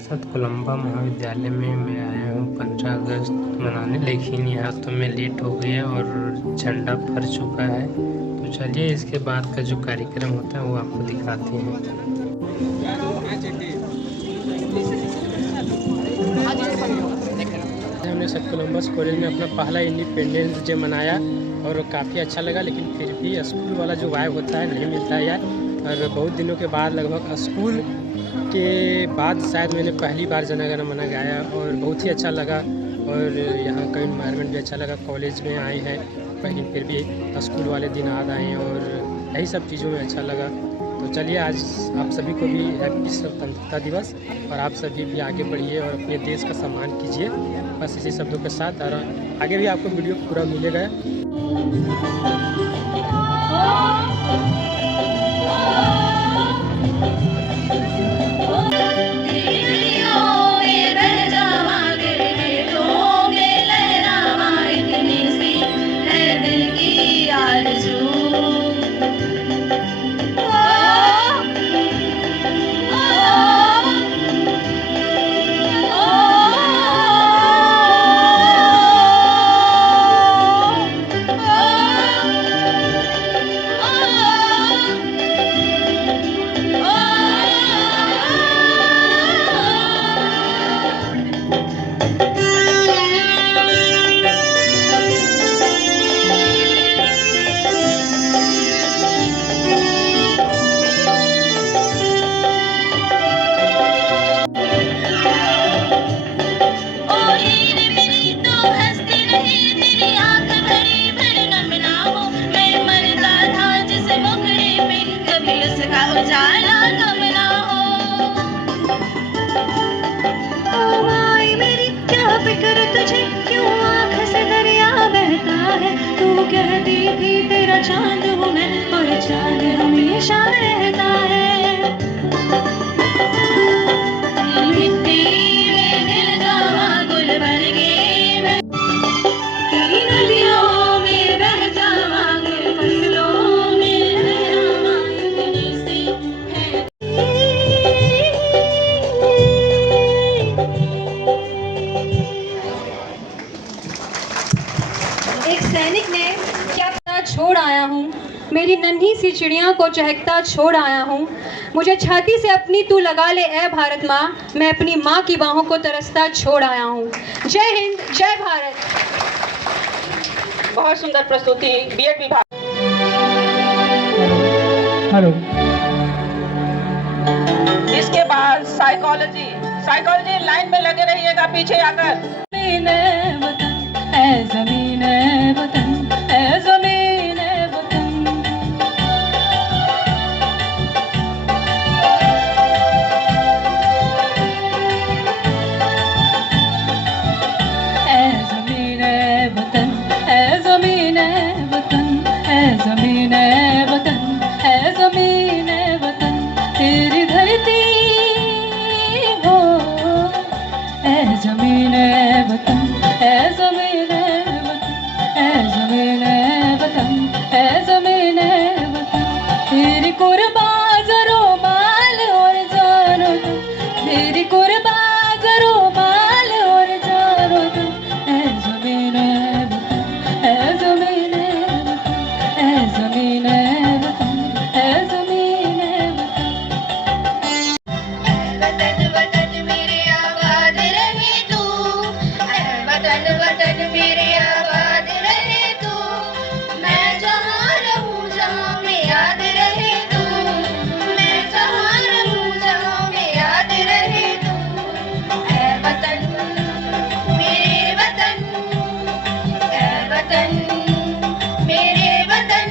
सतकुलम्बा महाविद्यालय में मैं आया हूँ 15 अगस्त मनाने, लेकिन यहाँ तो मैं लेट हो गया और झंडा फर चुका है। तो चलिए इसके बाद का जो कार्यक्रम होता है वो आपको दिखाते हैं। हमने सतकुलम्बस कॉलेज में अपना पहला इंडिपेंडेंस डे मनाया और काफ़ी अच्छा लगा, लेकिन फिर भी स्कूल वाला जो वाइब होता है नहीं मिलता है यार। और बहुत दिनों के बाद, लगभग स्कूल के बाद शायद मैंने पहली बार जना गण मन गाया और बहुत ही अच्छा लगा। और यहाँ का इन्वायरमेंट भी अच्छा लगा। कॉलेज में आए हैं लेकिन फिर भी स्कूल वाले दिन याद आए और यही सब चीज़ों में अच्छा लगा। तो चलिए आज आप सभी को भी हैप्पी स्वतंत्रता दिवस, और आप सभी भी आगे बढ़िए और अपने देश का सम्मान कीजिए। बस इसी शब्दों के साथ, और आगे भी आपको वीडियो पूरा मिलेगा। कहती थी तेरा चांद हूँ मैं और चांद हमेशा रहता है। मिट्टी में दिल जमा गुल बन गए मैं, नदियों में बह जावा गुल, फसलों में लहरावा इतनी सी है। एक सैनिक ने क्या छोड़ आया हूँ, मेरी नन्ही सी चिड़िया को चहकता छोड़ आया हूँ। मुझे छाती से अपनी तू लगा ले ए भारत माँ, मैं अपनी माँ की बाहों को तरसता छोड़ आया हूँ। जय हिंद, जय भारत। बहुत सुंदर प्रस्तुति बीएड विभाग। हेलो। इसके बाद साइकोलॉजी लाइन में लगे रहिएगा पीछे आकर। तेरी धरती हो ऐ ज़मीने वतन, ऐ ज़मीने वतन, ऐ ज़मीने वतन, ऐ ज़मीने वतन। तेरी कुर्बान ज़रो माल और जानो तुम, तेरी कुर्बान ज़रो माल और जानो तुम। ऐ ज़मीने वतन, ऐ ज़मीने वतन, ऐ ज़मीने वतन, ऐ ज़मीने वतन। वतन मेरे आबाद रहे तू, वतन मेरे आबाद रहे तू। मैं जहाँ रहूँ जहाँ में याद रहे तू, मैं जहाँ रहूँ जहाँ में याद रहे तू। ऐ वतन मेरे वतन, ऐ वतन मेरे वतन।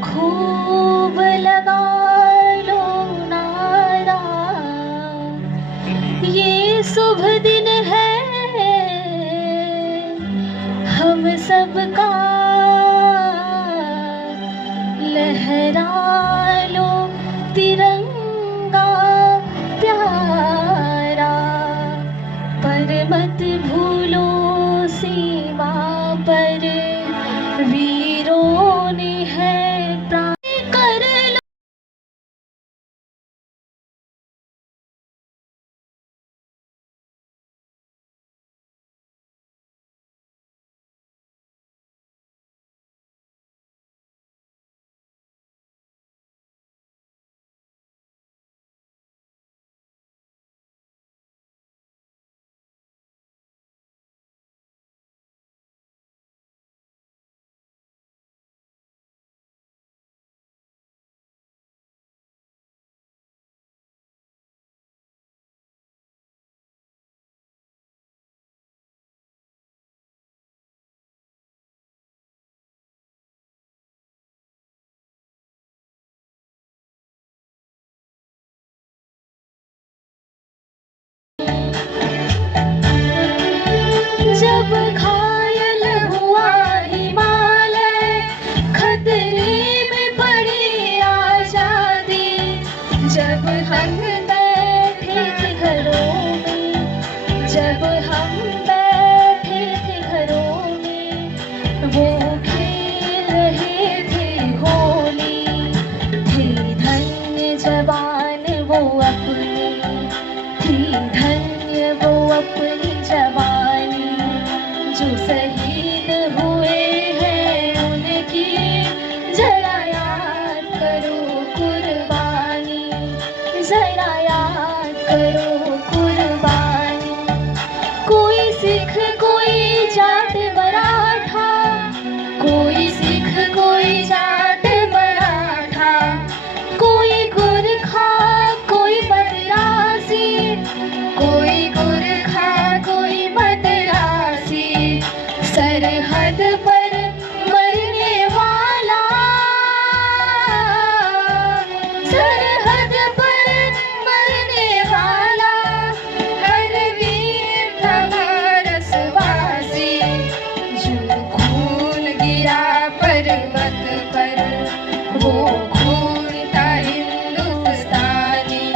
खूब लगा लो नारा, ये शुभ दिन है हम सबका। लहरा लो तिरंगा, जब हम बैठे थे घरों में, जब हम बैठे थे घरों में, वो खेल रहे थे होली। थी धन्य जवान वो अपनी, थी धन्य वो अपनी जवानी। जो शहीद हुए हैं उनकी जरा याद करो कुर्बानी, जरा याद करो कुर्बानी। कोई सिख कोई जाट मराठा, कोई सिख कोई जाट मराठा, कोई गोरखा कोई मद्रासी, कोई गोरखा कोई मद्रासी। सरहद पर मरने वाला, सरहद पर मरने वाला, हर वीर था भारतवासी। जो खून गिरा पर्वत पर, वो खून था हिंदुस्तानी।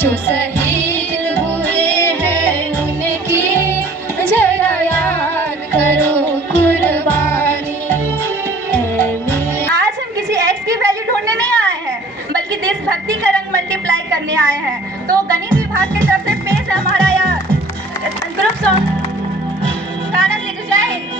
जो शहीद हुए हैं उनकी जरा याद करो कुर्बानी। आज हम किसी एक्स की वैल्यू ढूंढने नहीं आए हैं, बल्कि देशभक्ति का रंग मल्टीप्लाई करने आए हैं। तो गणित विभाग की तरफ से पेश है हमारा यह ग्रुप सॉन्ग। गाना लीजिए। जय हिंद।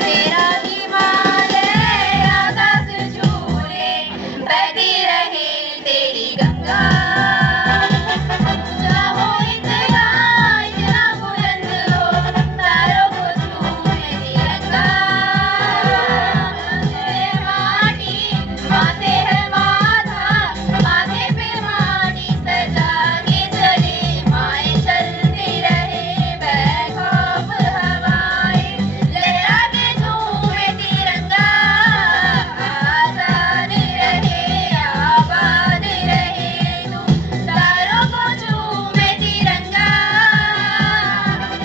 तेरा हिमालय आकाश छूले, बहती रहे तेरी गंगा। चाहो इतना इतना बुलंद हो, तारों को छूए तिरंगा। माथे माटी, माथे है माथा, माथे पे माटी सजा के चले। माए चलती रहे बेखौफ हवाएं, लहरा के झूमे तिरंगा। आजाद रहे आबाद रहे तू, तारों को झूमे तिरंगा।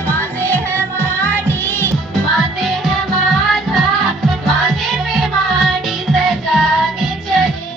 माथे है माटी, माथे है माथा, माथे पे माटी सजा के चले।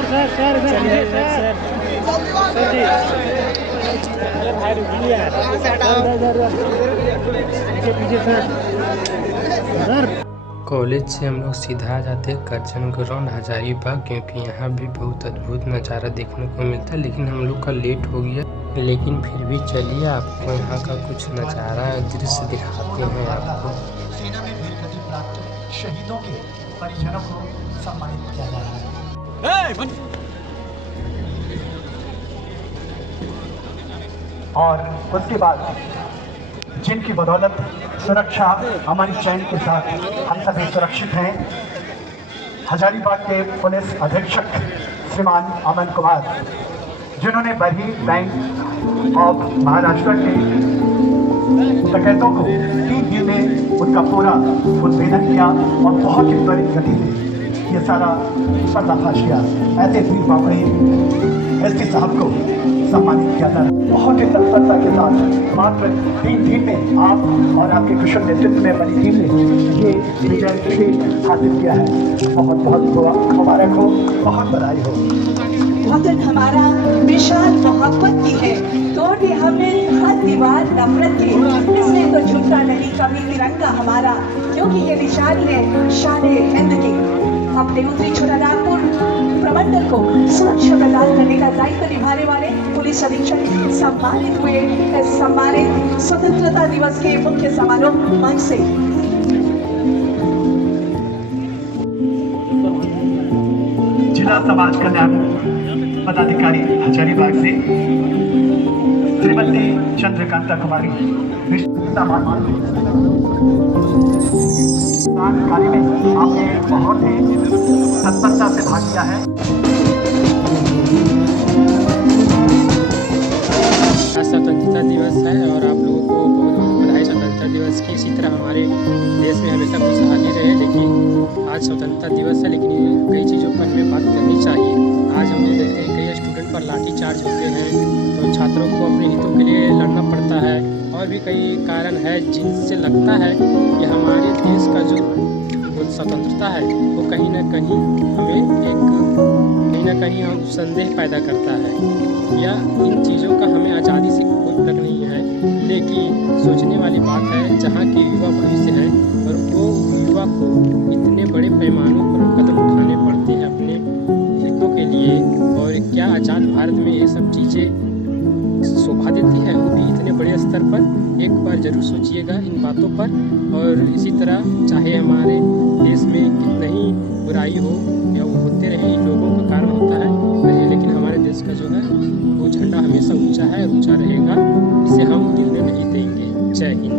चलिए सर जी, अरे भाई रुकिए यार, पीछे सर। कॉलेज से हम लोग सीधा आ जाते हैं करजन ग्राउंड हजारीबाग, क्योंकि यहाँ भी बहुत अद्भुत नज़ारा देखने को मिलता है। लेकिन हम लोग का लेट हो गया, लेकिन फिर भी चलिए आपको यहाँ का कुछ नज़ारा दृश्य दिखाते हैं आपको। सेना में वीरगति प्राप्त शहीदों के परिजनों को सम्मानित किया जा रहा है। और उसके बाद जिनकी बदौलत सुरक्षा अमन चैन के साथ हम सभी सुरक्षित हैं, हजारीबाग के पुलिस अधीक्षक श्रीमान अमन कुमार, जिन्होंने बरही बैंक ऑफ महाराष्ट्र के डकैतों को 3 दिन में उनका पूरा उद्भेदन किया और बहुत ही त्वरित गति से ये सारा पर्दाफाश किया। ऐसे वीर बाबड़ी एसपी साहब को सम्मानित किया जा रहा है। बहुत ही तत्परता के साथ मात्र 3 दिन में आप और आपके कुशल नेतृत्व में बनी टीम ने ये विजय हासिल किया है। बहुत बहुत मुबारक हो, बहुत बधाई हो। वतन हमारा विशाल मोहब्बत की है, तोड़े हमें हर दीवार नफरत की, इसलिए तो झुकता नहीं कभी तिरंगा हमारा, क्योंकि ये निशान है शान हिंद की। अपने उत्तरी छोटानागपुर प्रमंडल को सुरक्षा प्रदान करने का दायित्व निभाने वाले पुलिस अधीक्षक सम्मानित हुए। सम्मानित स्वतंत्रता दिवस के मुख्य समारोह मंच से जिला समाज कल्याण पदाधिकारी हजारीबाग से श्रीमती चंद्रकांता कुमारी कार्य में आपने बहुत ही तत्परता से भाग लिया है। आज स्वतंत्रता दिवस है और आप लोगों को बहुत बहुत बधाई स्वतंत्रता दिवस की। इसी तरह हमारे देश में हमेशा खुशहाली रहे। लेकिन आज स्वतंत्रता दिवस है, लेकिन कई चीज़ों पर हमें बात करनी चाहिए। आज हम लोग देखते हैं कई स्टूडेंट पर लाठीचार्ज होते हैं, तो छात्रों को अपने हितों के लिए लड़ना पड़ता है। और भी कई कारण है जिनसे लगता है कि हमारे देश का जो स्वतंत्रता है वो कहीं ना कहीं हम संदेह पैदा करता है, या इन चीज़ों का हमें आज़ादी से कोई फर्क नहीं है। लेकिन सोचने वाली बात है, जहाँ की युवा भविष्य है और वो युवा को इतने बड़े पैमानों पर कदम उठाने पड़ते हैं अपने हितों के लिए, और क्या आज़ाद भारत में ये सब चीज़ें शोभा देती है, वो भी इतने बड़े स्तर पर। एक बार ज़रूर सोचिएगा इन बातों पर। और इसी तरह चाहे हमारे देश में कितना ही बुराई हो या वो होते रहे, इन लोगों का कारण होता है, लेकिन हमारे देश का जो है वो झंडा हमेशा ऊंचा है, ऊंचा रहेगा। इसे हम गिरने नहीं देंगे। जय हिंद।